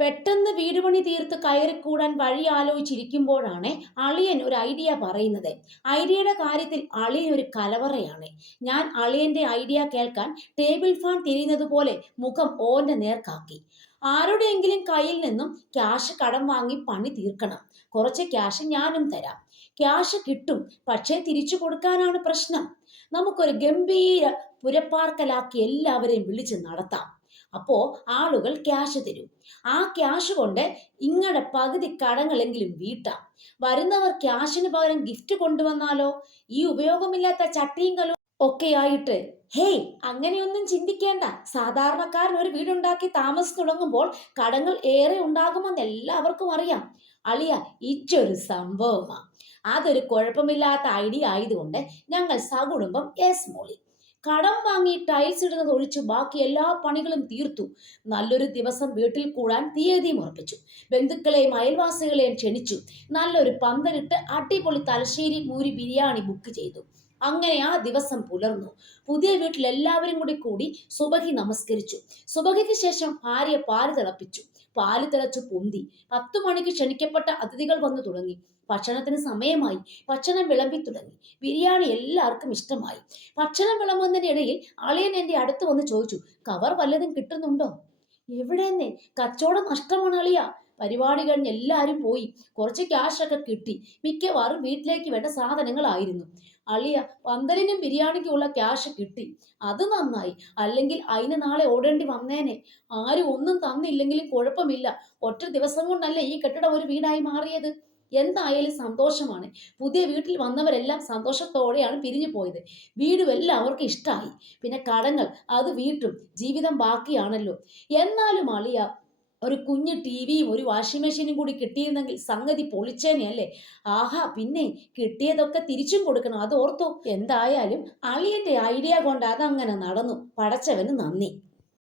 പെട്ടെന്ന് വീട് പണി തീർത്ത് കയറിക്കൂടാൻ വഴി ആലോചിച്ചിരിക്കുമ്പോഴാണ് അളിയൻ ഒരു ഐഡിയ പറയുന്നത്. ഐഡിയയുടെ കാര്യത്തിൽ അളിയൻ ഒരു കലവറയാണ്. ഞാൻ അളിയന്റെ ഐഡിയ കേൾക്കാൻ ടേബിൾ ഫാൻ തിരിയുന്നത് പോലെ മുഖം ഓന്റെ നേർക്കാക്കി. ആരുടെയെങ്കിലും കയ്യിൽ നിന്നും ക്യാഷ് കടം വാങ്ങി പണി തീർക്കണം. കുറച്ച് ക്യാഷ് ഞാനും തരാം. ക്യാഷ് കിട്ടും, പക്ഷേ തിരിച്ചു കൊടുക്കാനാണ് പ്രശ്നം. നമുക്കൊരു ഗംഭീര പുരപ്പാർക്കലാക്കി എല്ലാവരെയും വിളിച്ച് നടത്താം. അപ്പോ ആളുകൾ ക്യാഷ് തരും. ആ ക്യാഷ് കൊണ്ട് ഇങ്ങടെ പകുതി കടങ്ങളെങ്കിലും വീട്ടാം. വരുന്നവർ ക്യാഷിന് പകരം ഗിഫ്റ്റ് കൊണ്ടുവന്നാലോ? ഈ ഉപയോഗമില്ലാത്ത ചട്ടിയും കലവും ഒക്കെയായിട്ട്. ഹേയ്, അങ്ങനെയൊന്നും ചിന്തിക്കേണ്ട. സാധാരണക്കാരൻ ഒരു വീടുണ്ടാക്കി താമസം തുടങ്ങുമ്പോൾ കടങ്ങൾ ഏറെ ഉണ്ടാകുമെന്ന് എല്ലാവർക്കും അറിയാം. അളിയ, ഇച്ചൊരു സംഭവമാ. അതൊരു കുഴപ്പമില്ലാത്ത ഐഡിയ ആയതുകൊണ്ട് ഞങ്ങൾ സകുടുംബം യെസ് മോളി. കടം വാങ്ങി ടൈൽസ് ഇടുന്നത് ഒഴിച്ചു ബാക്കി എല്ലാ പണികളും തീർത്തു. നല്ലൊരു ദിവസം വീട്ടിൽ കൂടാൻ തീയതിയും ഉറപ്പിച്ചു. ബന്ധുക്കളെയും അയൽവാസികളെയും ക്ഷണിച്ചു. നല്ലൊരു പന്തലിട്ട് അടിപൊളി തലശ്ശേരി മൂരി ബിരിയാണി ബുക്ക് ചെയ്തു. അങ്ങനെ ആ ദിവസം പുലർന്നു. പുതിയ വീട്ടിൽ എല്ലാവരും കൂടി സുബഹി നമസ്കരിച്ചു. സുബഹിക്ക് ശേഷം ഭാര്യ പാല് തിളപ്പിച്ചു. പാല് തിളച്ചു പൊന്തി. 10 മണിക്ക് ക്ഷണിക്കപ്പെട്ട അതിഥികൾ വന്നു തുടങ്ങി. ഭക്ഷണത്തിന് സമയമായി. ഭക്ഷണം വിളമ്പി തുടങ്ങി. ബിരിയാണി എല്ലാവർക്കും ഇഷ്ടമായി. ഭക്ഷണം വിളമ്പുന്നതിനിടയിൽ അളിയൻ എന്റെ അടുത്ത് വന്ന് ചോദിച്ചു, കവർ വല്ലതും കിട്ടുന്നുണ്ടോ? എവിടെന്നെ, കച്ചവടം നഷ്ടമാണ് അളിയ. പരിപാടി കഴിഞ്ഞ് എല്ലാവരും പോയി. കുറച്ച് ക്യാഷൊക്കെ കിട്ടി. മിക്കവാറും വീട്ടിലേക്ക് വേണ്ട സാധനങ്ങളായിരുന്നു. അളിയ, പന്തലിനും ബിരിയാണിക്കും ഉള്ള ക്യാഷ് കിട്ടി. അത് നന്നായി. അല്ലെങ്കിൽ അതിന് നാളെ ഓടേണ്ടി വന്നേനെ. ആരും ഒന്നും തന്നില്ലെങ്കിലും കുഴപ്പമില്ല. ഒറ്റ ദിവസം കൊണ്ടല്ലേ ഈ കെട്ടിടം ഒരു വീടായി മാറിയത്. എന്തായാലും സന്തോഷമാണ്. പുതിയ വീട്ടിൽ വന്നവരെല്ലാം സന്തോഷത്തോടെയാണ് പിരിഞ്ഞു പോയത്. വീടും എല്ലാവർക്കും ഇഷ്ടമായി. പിന്നെ കടങ്ങൾ അത് വീട്ടും. ജീവിതം ബാക്കിയാണല്ലോ. എന്നാലും അളിയ, ഒരു കുഞ്ഞു ടിവിയും ഒരു വാഷിംഗ് മെഷീനും കൂടി കിട്ടിയിരുന്നെങ്കിൽ സംഗതി പൊളിച്ചേനെ അല്ലേ? ആഹാ, പിന്നെ കിട്ടിയതൊക്കെ തിരിച്ചും കൊടുക്കണം, അത് ഓർത്തോ. എന്തായാലും അളിയന്റെ ഐഡിയ കൊണ്ട് അതങ്ങനെ നടന്നു. പടച്ചവന് നന്ദി.